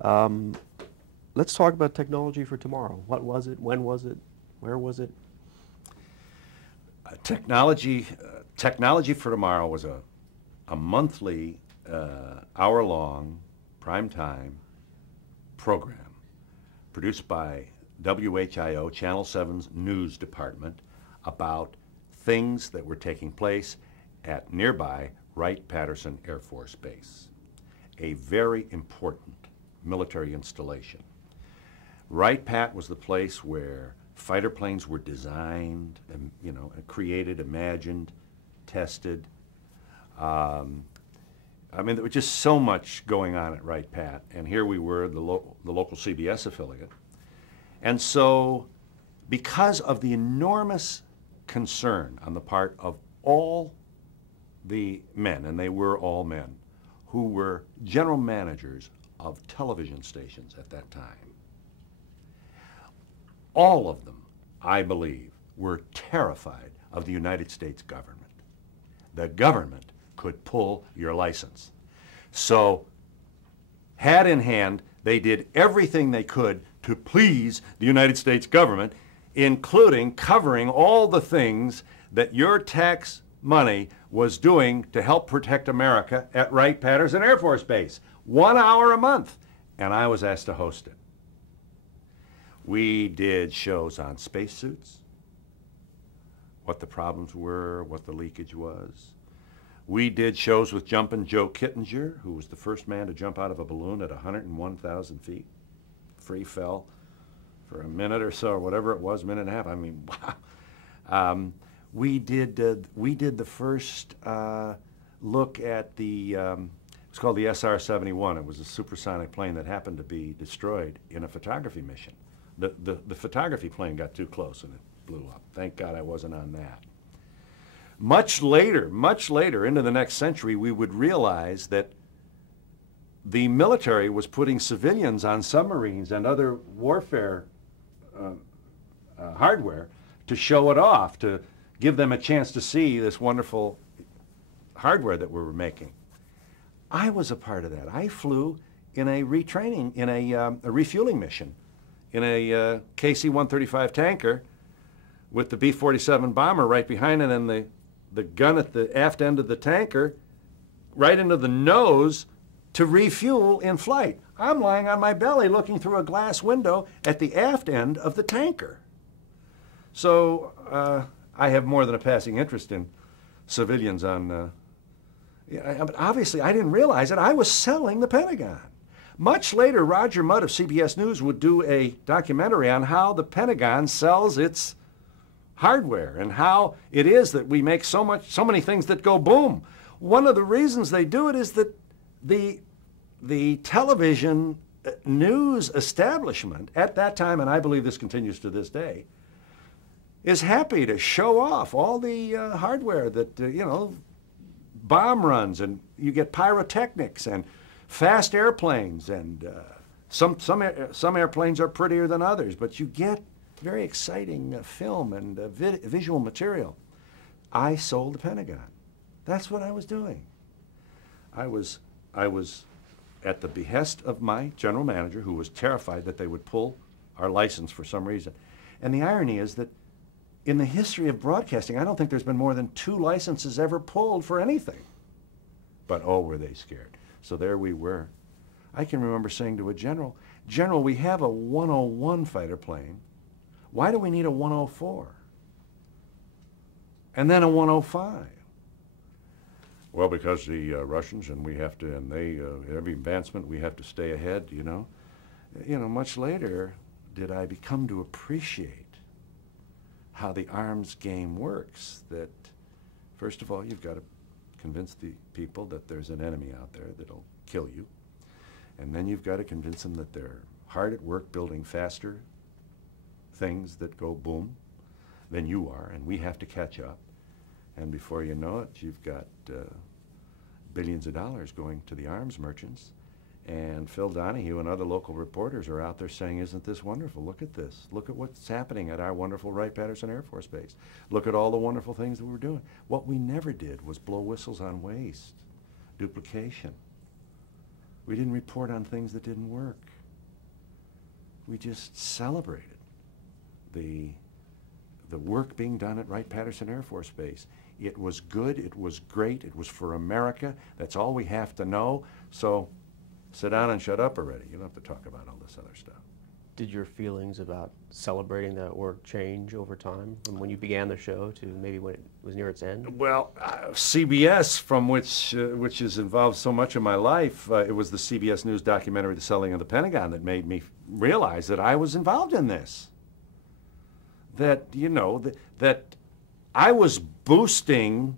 Um, let's talk about technology for tomorrow. What was it? When was it? Where was it? Technology for Tomorrow was a monthly, hour-long, primetime program produced by WHIO, Channel 7's news department, about things that were taking place at nearby Wright-Patterson Air Force Base, a very important military installation. Wright-Pat was the place where fighter planes were designed, and, created, imagined, tested. I mean, there was just so much going on at Wright-Pat, and here we were, the local CBS affiliate. And so, because of the enormous concern on the part of all the men, and they were all men, who were general managers of television stations at that time, all of them, I believe, were terrified of the United States government. The government could pull your license. So, hat in hand, they did everything they could to please the United States government, including covering all the things that your tax money was doing to help protect America at Wright-Patterson Air Force Base. 1 hour a month, and I was asked to host it. We did shows on spacesuits, what the problems were, what the leakage was. We did shows with Jumpin' Joe Kittinger, who was the first man to jump out of a balloon at 101,000 feet. Free fell for a minute or so, or whatever it was, minute and a half. I mean, wow. We did the first look at the, it's called the SR-71. It was a supersonic plane that happened to be destroyed in a photography mission. The photography plane got too close and it blew up. Thank God I wasn't on that. Much later into the next century, we would realize that the military was putting civilians on submarines and other warfare hardware to show it off, to give them a chance to see this wonderful hardware that we were making. I was a part of that. I flew in a retraining, in a refueling mission, in a KC-135 tanker with the B-47 bomber right behind it, and the gun at the aft end of the tanker right into the nose to refuel in flight. I'm lying on my belly looking through a glass window at the aft end of the tanker. So I have more than a passing interest in civilians on, but obviously I didn't realize it. I was selling the Pentagon. Much later, Roger Mudd of CBS News would do a documentary on how the Pentagon sells its hardware and how it is that we make so many things that go boom. One of the reasons they do it is that the television news establishment at that time, and I believe this continues to this day, is happy to show off all the hardware that, bomb runs, and you get pyrotechnics and fast airplanes, and some airplanes are prettier than others, but you get very exciting film and visual material. I sold the Pentagon. That's what I was doing. I was at the behest of my general manager, who was terrified that they would pull our license for some reason. And the irony is that in the history of broadcasting, I don't think there's been more than 2 licenses ever pulled for anything. But oh, were they scared. So there we were. I can remember saying to a general, "General, we have a 101 fighter plane. Why do we need a 104? And then a 105? Well, because the Russians, and we have to, and they, every advancement, we have to stay ahead, Much later did I become to appreciate how the arms game works. That, first of all, you've got to convince the people that there's an enemy out there that'll kill you. And then you've got to convince them that they're hard at work building faster things that go boom than you are, and we have to catch up. And before you know it, you've got billions of dollars going to the arms merchants. And Phil Donahue and other local reporters are out there saying, "Isn't this wonderful? Look at this. Look at what's happening at our wonderful Wright-Patterson Air Force Base. Look at all the wonderful things that we're doing." What we never did was blow whistles on waste, duplication, We didn't report on things that didn't work. We just celebrated the work being done at Wright-Patterson Air Force Base. It was good, it was great, it was for America. That's all we have to know. So sit down and shut up already. You don't have to talk about all this other stuff. Did your feelings about celebrating that work change over time from when you began the show to maybe when it was near its end? Well, CBS, from which has involved so much of my life, it was the CBS News documentary, The Selling of the Pentagon, that made me realize that I was involved in this. That, you know, that I was boosting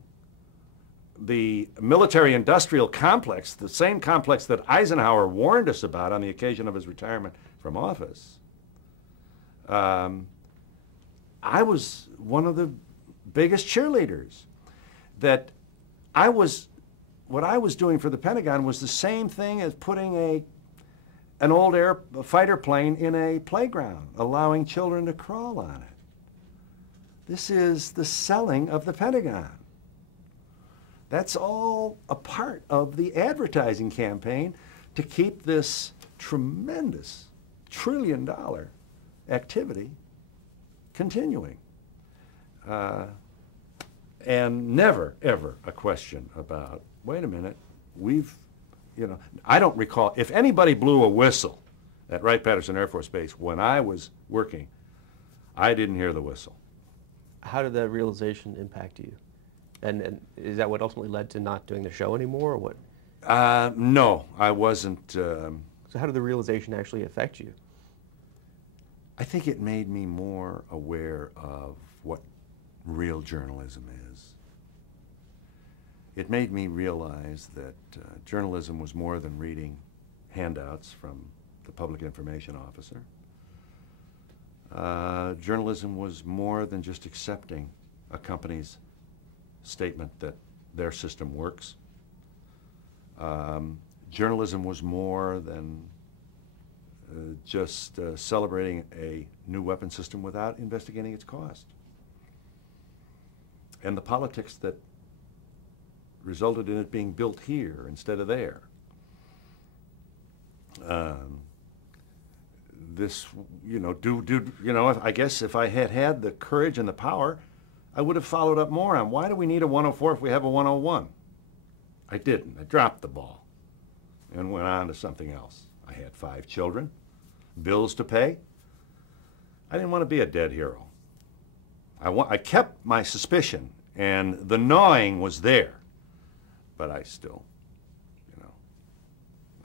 the military-industrial complex, the same complex that Eisenhower warned us about on the occasion of his retirement from office. I was one of the biggest cheerleaders. That what I was doing for the Pentagon was the same thing as putting an old fighter plane in a playground, allowing children to crawl on it. This is the selling of the Pentagon. That's all a part of the advertising campaign to keep this tremendous trillion-dollar activity continuing. And never, ever a question about, wait a minute, I don't recall, if anybody blew a whistle at Wright-Patterson Air Force Base when I was working, I didn't hear the whistle. How did that realization impact you? And is that what ultimately led to not doing the show anymore, or what? No, I wasn't. So how did the realization actually affect you? I think it made me more aware of what real journalism is. It made me realize that journalism was more than reading handouts from the public information officer. Journalism was more than just accepting a company's statement that their system works. Journalism was more than just celebrating a new weapon system without investigating its cost. And the politics that resulted in it being built here instead of there. I guess if I had had the courage and the power, I would have followed up more on why do we need a 104 if we have a 101? I didn't. I dropped the ball and went on to something else. I had 5 children, bills to pay. I didn't want to be a dead hero. I kept my suspicion, and the gnawing was there, but I still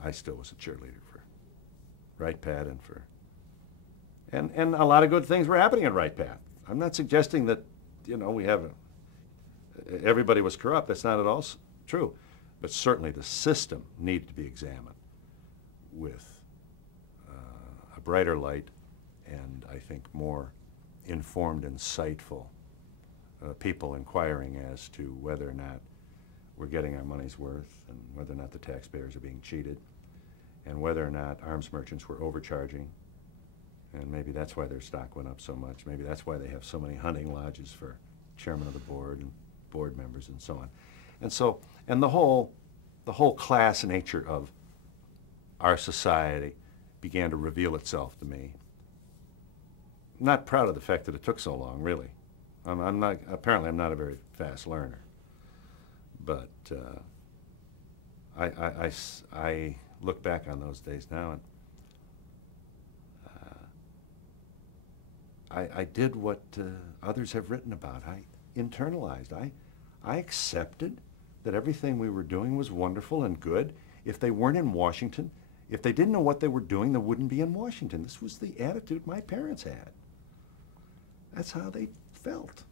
was a cheerleader for Wright-Pat and a lot of good things were happening at Wright-Pat. I'm not suggesting that, everybody was corrupt. That's not at all true. But certainly the system needed to be examined with a brighter light and, I think, more informed, insightful people inquiring as to whether or not we're getting our money's worth and whether or not the taxpayers are being cheated and whether or not arms merchants were overcharging. And maybe that's why their stock went up so much. Maybe that's why they have so many hunting lodges for chairman of the board and board members and so on. And so, and the whole class nature of our society began to reveal itself to me. I'm not proud of the fact that it took so long, really. Apparently I'm not a very fast learner. But I look back on those days now and I did what others have written about. I internalized. I accepted that everything we were doing was wonderful and good. If they weren't in Washington, if they didn't know what they were doing, they wouldn't be in Washington. This was the attitude my parents had. That's how they felt.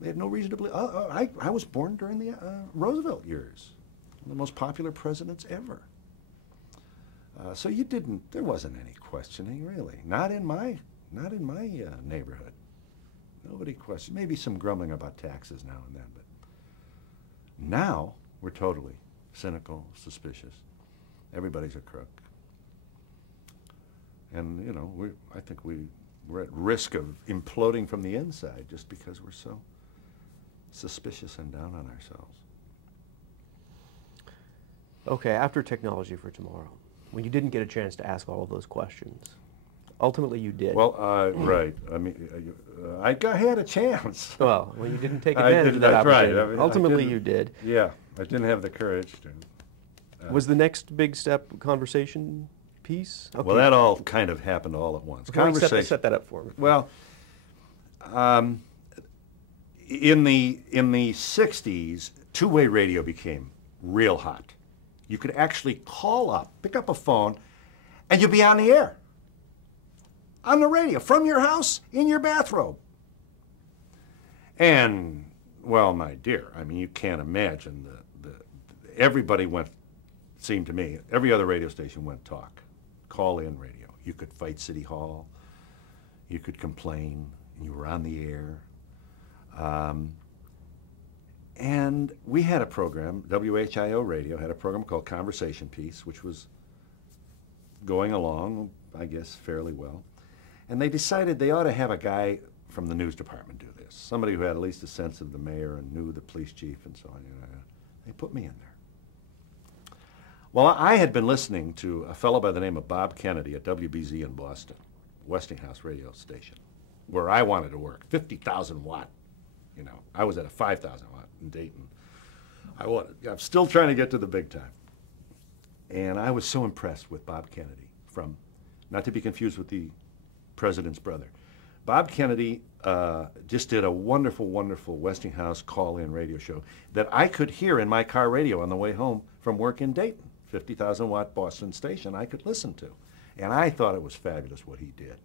They had no reason to believe. I was born during the Roosevelt years, one of the most popular presidents ever. So there wasn't any questioning, really. Not in my neighborhood. Nobody questioned. Maybe some grumbling about taxes now and then, but now we're totally cynical, suspicious. Everybody's a crook. And, I think we're at risk of imploding from the inside just because we're so suspicious and down on ourselves. Okay, after Technology for Tomorrow, when you didn't get a chance to ask all of those questions, ultimately you did. Well, right. I mean, I had a chance. Well, when you didn't take I advantage of that that's right. opportunity, I ultimately didn't- you did. Yeah, I didn't have the courage to. Was the next big step conversation piece? Okay. Well, that all kind of happened all at once. Why don't you set that up for me. Well, in the 60s, two-way radio became real hot. You could actually call up, pick up a phone, and you'd be on the air. On the radio, from your house, in your bathrobe. And, well, my dear, I mean, you can't imagine everybody went, seemed to me, every other radio station went talk, call-in radio. You could fight City Hall, you could complain, you were on the air. And we had a program, WHIO Radio had a program called Conversation Piece, which was going along, I guess, fairly well. And they decided they ought to have a guy from the news department do this, somebody who had at least a sense of the mayor and knew the police chief and so on. You know, they put me in there. Well, I had been listening to a fellow by the name of Bob Kennedy at WBZ in Boston, Westinghouse radio station, where I wanted to work, 50,000 watt. You know, I was at a 5,000 watt in Dayton. I'm still trying to get to the big time. And I was so impressed with Bob Kennedy from, not to be confused with the president's brother. Bob Kennedy just did a wonderful, wonderful Westinghouse call-in radio show that I could hear in my car radio on the way home from work in Dayton, 50,000 watt Boston station I could listen to. And I thought it was fabulous what he did.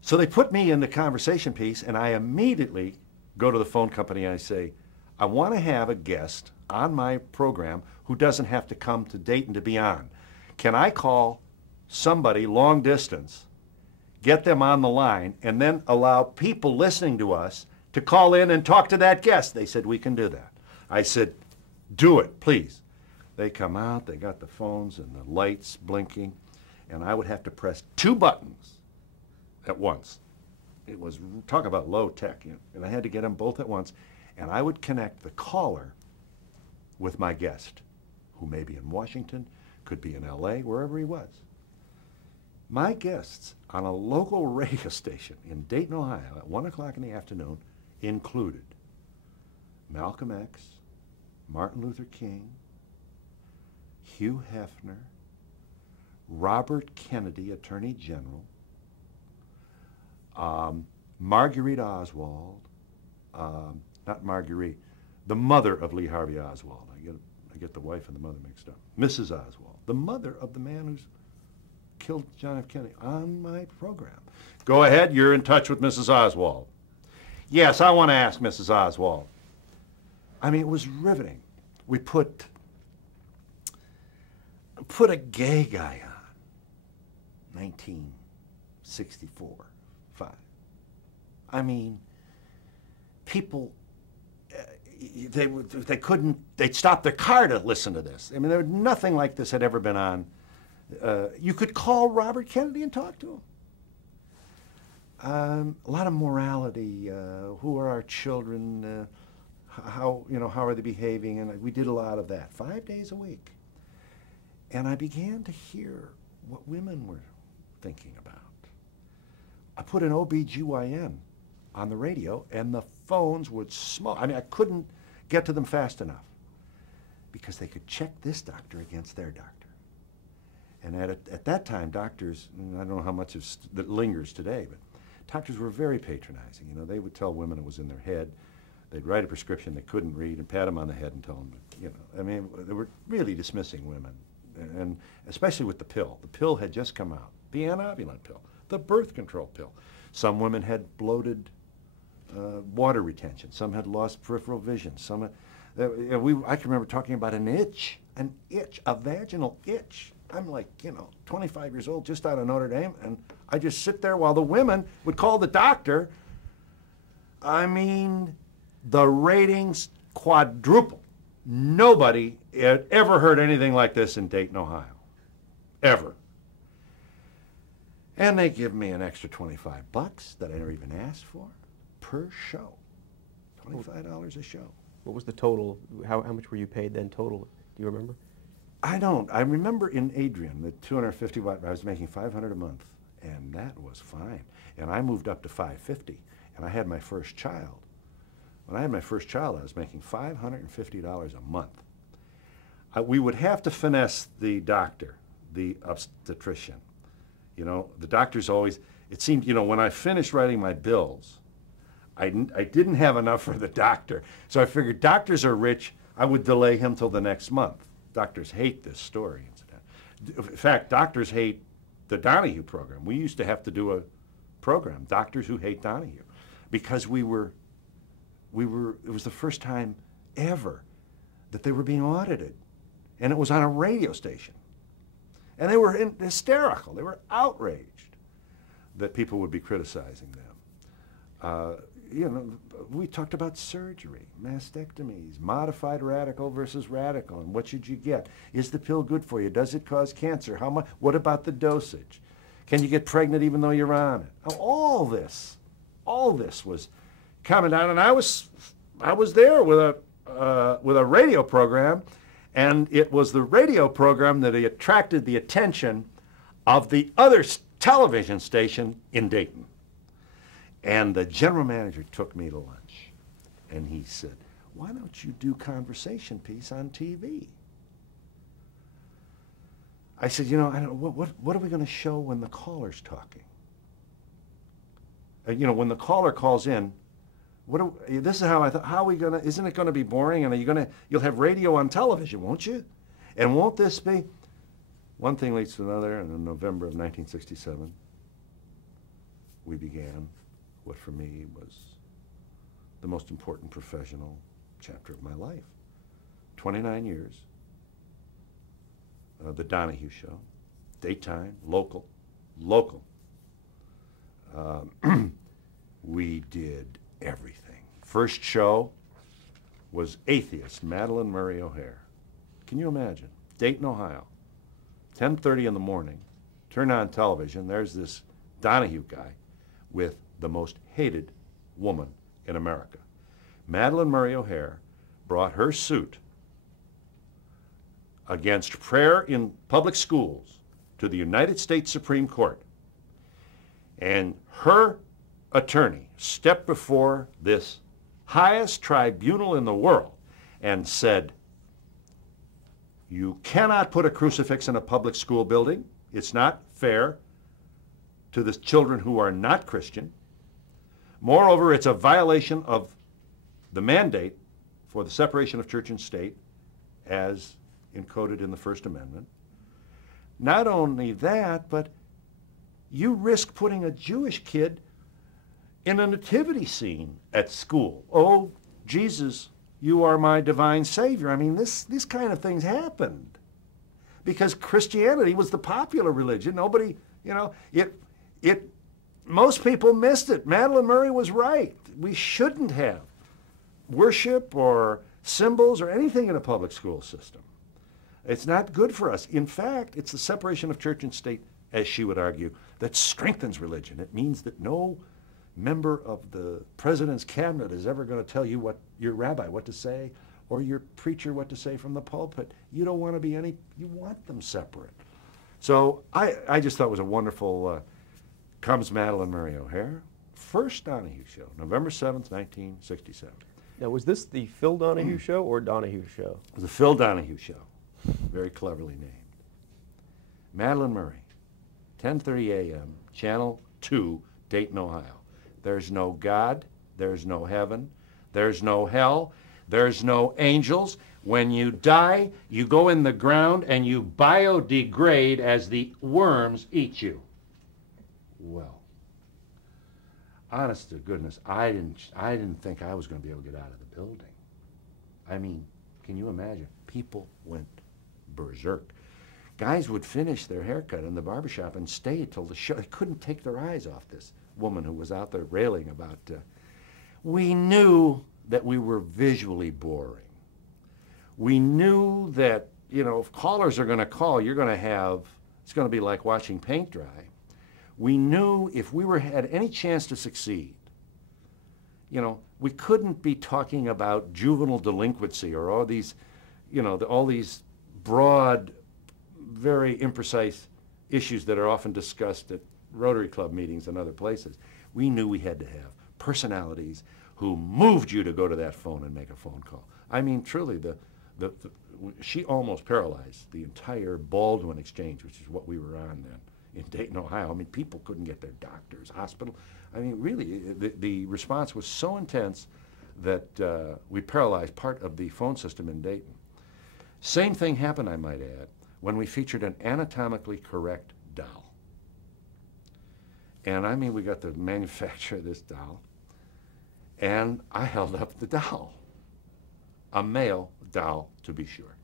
So they put me in the conversation piece, and I immediately go to the phone company and I say, I want to have a guest on my program who doesn't have to come to Dayton to be on. Can I call somebody long distance, get them on the line, and then allow people listening to us to call in and talk to that guest? They said, we can do that. I said, do it, please. They come out, they got the phones and the lights blinking, and I would have to press 2 buttons at once. It was, talk about low tech, you know, and I had to get them both at once, and I would connect the caller with my guest, who may be in Washington, could be in LA, wherever he was. My guests on a local radio station in Dayton, Ohio, at 1 o'clock in the afternoon, included Malcolm X, Martin Luther King, Hugh Hefner, Robert Kennedy, Attorney General, Marguerite Oswald, not Marguerite, the mother of Lee Harvey Oswald. I get the wife and the mother mixed up. Mrs. Oswald, the mother of the man who's killed John F. Kennedy, on my program. Go ahead, you're in touch with Mrs. Oswald. Yes, I want to ask Mrs. Oswald. I mean, it was riveting. We put a gay guy on, 1964, 5. I mean, people, they couldn't, they'd stop their car to listen to this. I mean, there was nothing like this had ever been on. You could call Robert Kennedy and talk to him. A lot of morality. Who are our children? How are they behaving? And we did a lot of that, 5 days a week. And I began to hear what women were thinking about. I put an OBGYN on the radio, and the phones would smoke. I mean, I couldn't get to them fast enough because they could check this doctor against their doctor. And at that time, doctors, I don't know how much that lingers today, but doctors were very patronizing. You know, they would tell women it was in their head. They'd write a prescription they couldn't read and pat them on the head and tell them, you know, I mean, they were really dismissing women, and especially with the pill. The pill had just come out, the anovulin pill, the birth control pill. Some women had bloated water retention. Some had lost peripheral vision. Some, I can remember talking about an itch, a vaginal itch. I'm like, 25 years old, just out of Notre Dame, and I just sit there while the women would call the doctor. I mean, the ratings quadrupled. Nobody had ever heard anything like this in Dayton, Ohio. Ever. And they give me an extra $25 that I never even asked for per show. $25 a show. What was the total? How much were you paid then total Do you remember? I don't. I remember in Adrian, the 250 watt, I was making 500 a month, and that was fine. And I moved up to 550, and I had my first child. When I had my first child, I was making $550 a month. We would have to finesse the doctor, the obstetrician. You know, the doctors always, it seemed, you know, when I finished writing my bills, I didn't have enough for the doctor. So I figured doctors are rich, I would delay him till the next month. Doctors hate this story. In fact, doctors hate the Donahue program. We used to have to do a program, Doctors Who Hate Donahue, because it was the first time ever that they were being audited. And it was on a radio station. And they were hysterical. They were outraged that people would be criticizing them. You know, we talked about surgery, mastectomies, modified radical versus radical, and what should you get? Is the pill good for you? Does it cause cancer? How much? What about the dosage? Can you get pregnant even though you're on it? All this was coming down, and I was there with a radio program, and it was the radio program that attracted the attention of the other television station in Dayton. And the general manager took me to lunch, and he said, "Why don't you do conversation piece on TV?" I said, "You know, I don't know, what are we going to show when the caller's talking? You know, when the caller calls in, this is how I thought. How are we going to? Isn't it going to be boring? And you'll have radio on television, won't you? And won't this be?" One thing leads to another, and in November of 1967, we began what for me was the most important professional chapter of my life. 29 years, the Donahue Show, daytime, local. We did everything. First show was Atheist, Madeline Murray O'Hare. Can you imagine? Dayton, Ohio, 10:30 in the morning, turn on television, there's this Donahue guy with the most hated woman in America. Madeline Murray O'Hare brought her suit against prayer in public schools to the United States Supreme Court. And her attorney stepped before this highest tribunal in the world and said, "You cannot put a crucifix in a public school building. It's not fair to the children who are not Christian. Moreover, it's a violation of the mandate for the separation of church and state as encoded in the First Amendment. Not only that, but you risk putting a Jewish kid in a nativity scene at school. Oh, Jesus, you are my divine Savior." I mean, these kind of things happened because Christianity was the popular religion. Nobody, you know, most people missed it. Madeline Murray was right. We shouldn't have worship or symbols or anything in a public school system. It's not good for us. In fact, it's the separation of church and state, as she would argue, that strengthens religion. It means that no member of the president's cabinet is ever going to tell you your rabbi what to say or your preacher what to say from the pulpit. You don't want to be you want them separate. So I just thought it was a wonderful, comes Madeline Murray O'Hare, first Donahue Show, November 7th, 1967. Now, was this the Phil Donahue Show or Donahue Show? It was the Phil Donahue Show, very cleverly named. Madeline Murray, 10:30 a.m., Channel 2, Dayton, Ohio. There's no God, there's no heaven, there's no hell, there's no angels. When you die, you go in the ground and you biodegrade as the worms eat you. Well, honest to goodness, I didn't think I was going to be able to get out of the building. I mean, can you imagine? People went berserk. Guys would finish their haircut in the barbershop and stay till the show. They couldn't take their eyes off this woman who was out there railing about. We knew that we were visually boring. We knew that, you know, if callers are going to call, it's going to be like watching paint dry. We knew if we had any chance to succeed, you know, we couldn't be talking about juvenile delinquency or all these, you know, all these broad, very imprecise issues that are often discussed at Rotary Club meetings and other places. We knew we had to have personalities who moved you to go to that phone and make a phone call. I mean, truly, she almost paralyzed the entire Baldwin exchange, which is what we were on then in Dayton, Ohio. I mean, people couldn't get their doctors, hospital. I mean, really, the response was so intense that we paralyzed part of the phone system in Dayton. Same thing happened, I might add, when we featured an anatomically correct doll. And I mean, we got the manufacturer of this doll, and I held up the doll. A male doll, to be sure.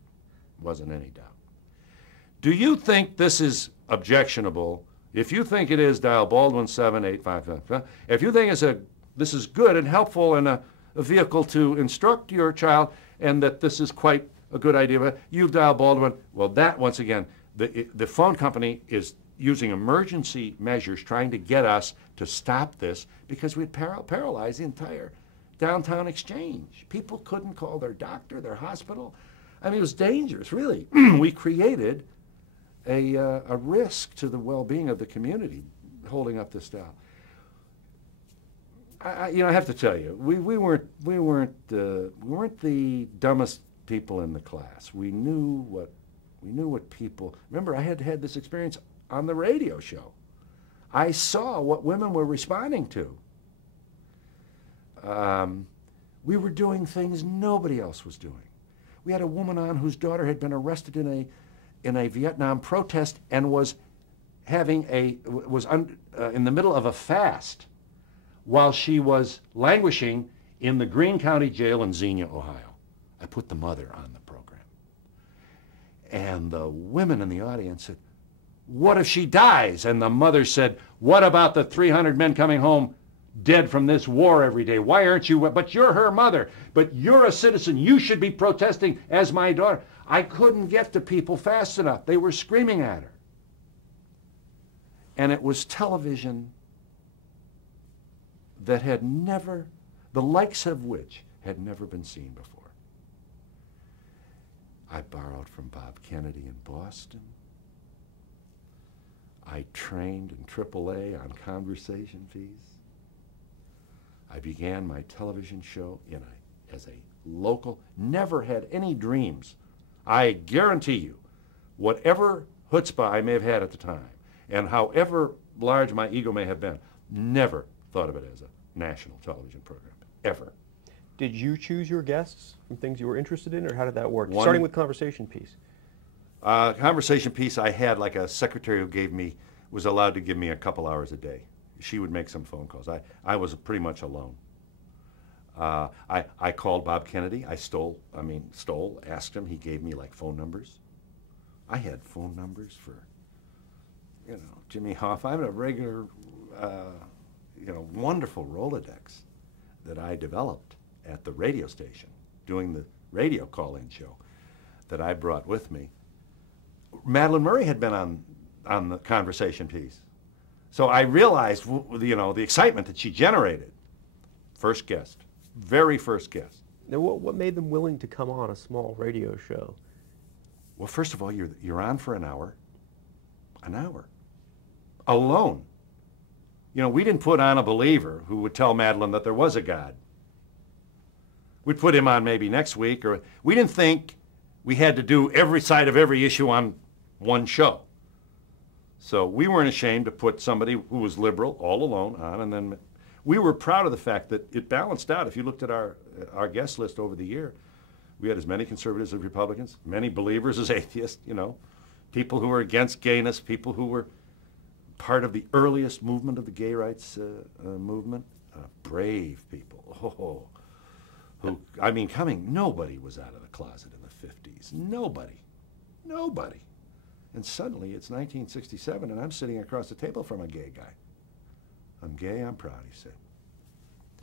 Wasn't any doubt. Do you think this is objectionable? If you think it is, dial Baldwin 7855. If you think this is good and helpful and a vehicle to instruct your child, and that this is quite a good idea, you dial Baldwin. Well, that, once again, the phone company is using emergency measures trying to get us to stop this because we'd paralyzed the entire downtown exchange. People couldn't call their doctor, their hospital. I mean, it was dangerous, really. We created a risk to the well-being of the community holding up this dial. I have to tell you, we weren't the dumbest people in the class. We knew what people. Remember, I had this experience on the radio show. I saw what women were responding to. We were doing things nobody else was doing. We had a woman on whose daughter had been arrested in a Vietnam protest and was in the middle of a fast while she was languishing in the Greene County Jail in Xenia, Ohio. I put the mother on the program. And the women in the audience said, "What if she dies?" And the mother said, "What about the 300 men coming home dead from this war every day? Why aren't you? But you're her mother. But you're a citizen. You should be protesting as my daughter." I couldn't get to people fast enough. They were screaming at her. And it was television that had never, the likes of which had never been seen before. I borrowed from Bob Kennedy in Boston. I trained in AAA on conversation fees. I began my television show as a local, never had any dreams. I guarantee you, whatever chutzpah I may have had at the time, and however large my ego may have been, never thought of it as a national television program, ever. Did you choose your guests from things you were interested in, or how did that work? Starting with conversation piece. Conversation piece, I had like a secretary who was allowed to give me a couple hours a day. She would make some phone calls. I was pretty much alone. I called Bob Kennedy. Asked him. He gave me like phone numbers. I had phone numbers for, Jimmy Hoff. I have a regular, wonderful Rolodex that I developed at the radio station doing the radio call-in show that I brought with me. Madeline Murray had been on the conversation piece. So I realized, the excitement that she generated. First guest, very first guest. Now, what made them willing to come on a small radio show? Well, first of all, you're on for an hour, alone. We didn't put on a believer who would tell Madeline that there was a God. We'd put him on maybe next week, or we didn't think we had to do every side of every issue on one show. So we weren't ashamed to put somebody who was liberal all alone on, and then we were proud of the fact that it balanced out. If you looked at our guest list over the year, we had as many conservatives as Republicans, many believers as atheists, people who were against gayness, people who were part of the earliest movement of the gay rights movement, brave people, nobody was out of the closet in the 50s, nobody. And suddenly it's 1967 and I'm sitting across the table from a gay guy. I'm gay, I'm proud, he said.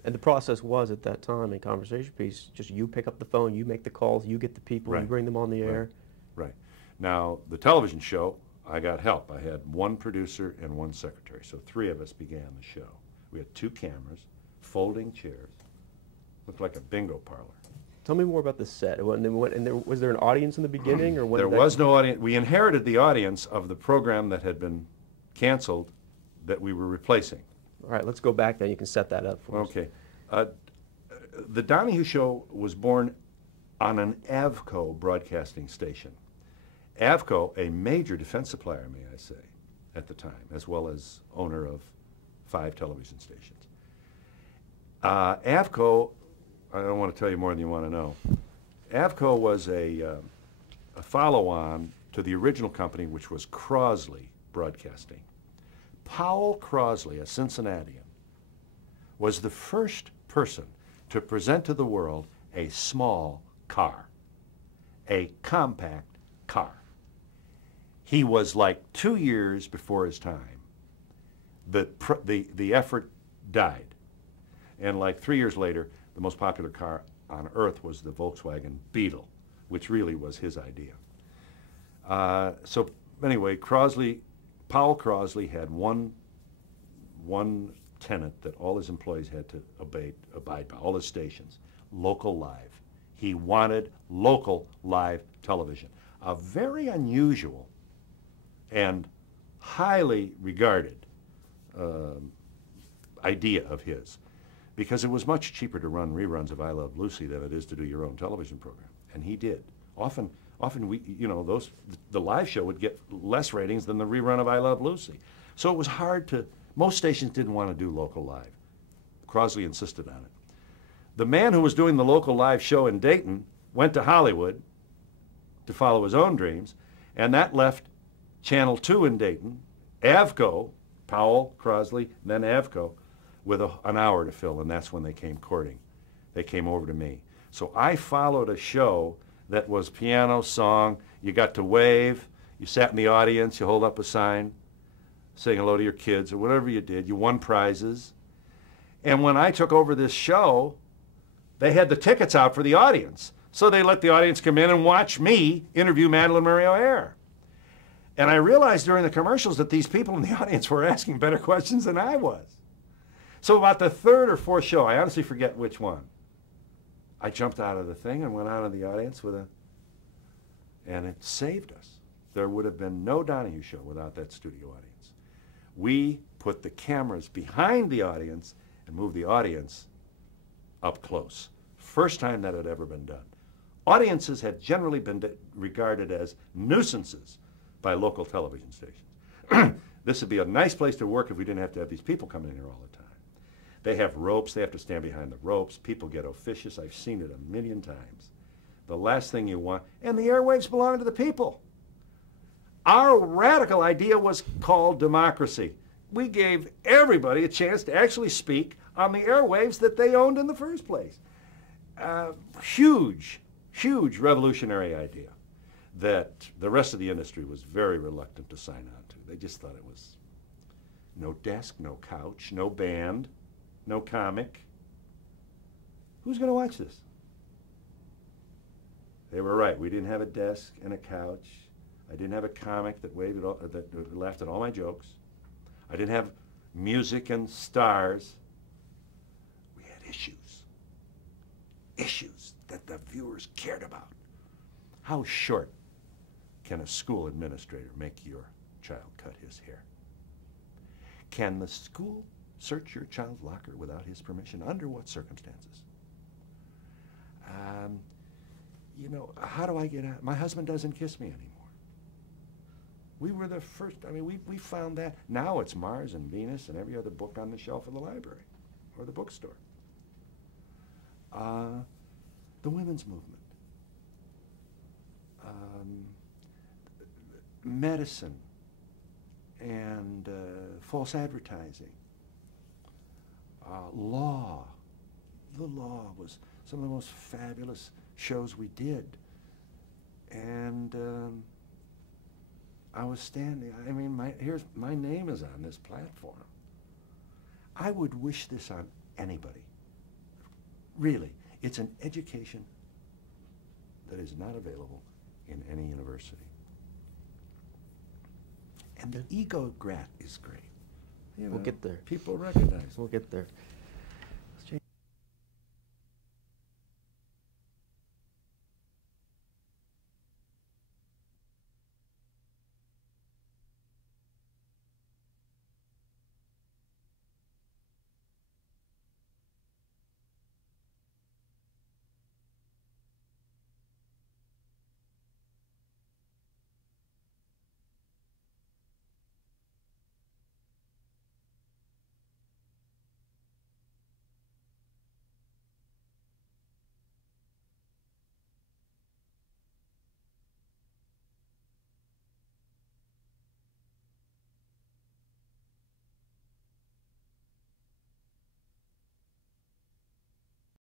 And the process was at that time in conversation piece, just you pick up the phone, you make the calls, you get the people, right. You bring them on the air. Right. Now, the television show, I got help. I had one producer and one secretary, so 3 of us began the show. We had 2 cameras, folding chairs, looked like a bingo parlor. Tell me more about the set. Was there an audience in the beginning, or when There was no audience. We inherited the audience of the program that had been canceled that we were replacing. All right, let's go back then. You can set that up for us. Okay. The Donahue Show was born on an Avco broadcasting station. Avco, a major defense supplier, may I say, at the time, as well as owner of 5 television stations. Avco, I don't want to tell you more than you want to know. Avco was a follow-on to the original company, which was Crosley Broadcasting. Powell Crosley, a Cincinnatian, was the first person to present to the world a small car, a compact car. He was like 2 years before his time. The effort died. And like 3 years later, the most popular car on earth was the Volkswagen Beetle, which really was his idea. So anyway, Powell Crosley had one tenet that all his employees had to abide by, all his stations: local live. He wanted local live television. A very unusual and highly regarded idea of his, because it was much cheaper to run reruns of I Love Lucy than it is to do your own television program, and he did. Often the live show would get less ratings than the rerun of I Love Lucy. So it was hard to, most stations didn't want to do local live. Crosley insisted on it. The man who was doing the local live show in Dayton went to Hollywood to follow his own dreams, and that left Channel 2 in Dayton, Avco, Powell, Crosley, then Avco, with an hour to fill, and that's when they came courting. They came over to me. So I followed a show that was piano, song, you got to wave, you sat in the audience, you hold up a sign, saying hello to your kids, or whatever you did. You won prizes. And when I took over this show, they had the tickets out for the audience. So they let the audience come in and watch me interview Madeline Murray O'Hare. And I realized during the commercials that these people in the audience were asking better questions than I was. So about the 3rd or 4th show, I honestly forget which one, I jumped out of the thing and went out of the audience and it saved us. There would have been no Donahue Show without that studio audience. We put the cameras behind the audience and moved the audience up close. First time that had ever been done. Audiences had generally been regarded as nuisances by local television stations. This would be a nice place to work if we didn't have to have these people coming in here all the time. They have ropes, they have to stand behind the ropes, people get officious, I've seen it a million times. The last thing you want, and the airwaves belong to the people. Our radical idea was called democracy. We gave everybody a chance to actually speak on the airwaves that they owned in the first place. Huge, huge revolutionary idea that the rest of the industry was very reluctant to sign on to. They just thought it was no desk, no couch, no band, no comic. Who's going to watch this? They were right. We didn't have a desk and a couch. I didn't have a comic that laughed at all my jokes. I didn't have music and stars. We had issues. Issues that the viewers cared about. How short can a school administrator make your child cut his hair? Can the school search your child's locker without his permission? Under what circumstances? You know, how do I get out? My husband doesn't kiss me anymore. We were the first, I mean, we found that. Now it's Mars and Venus and every other book on the shelf of the library or the bookstore. The women's movement. Medicine and false advertising. Law. The Law was some of the most fabulous shows we did. And I was standing, I mean, my name is on this platform. I would wish this on anybody. Really, it's an education that is not available in any university. And the ego grat is great. You know, we'll get there. People recognize it. We'll get there.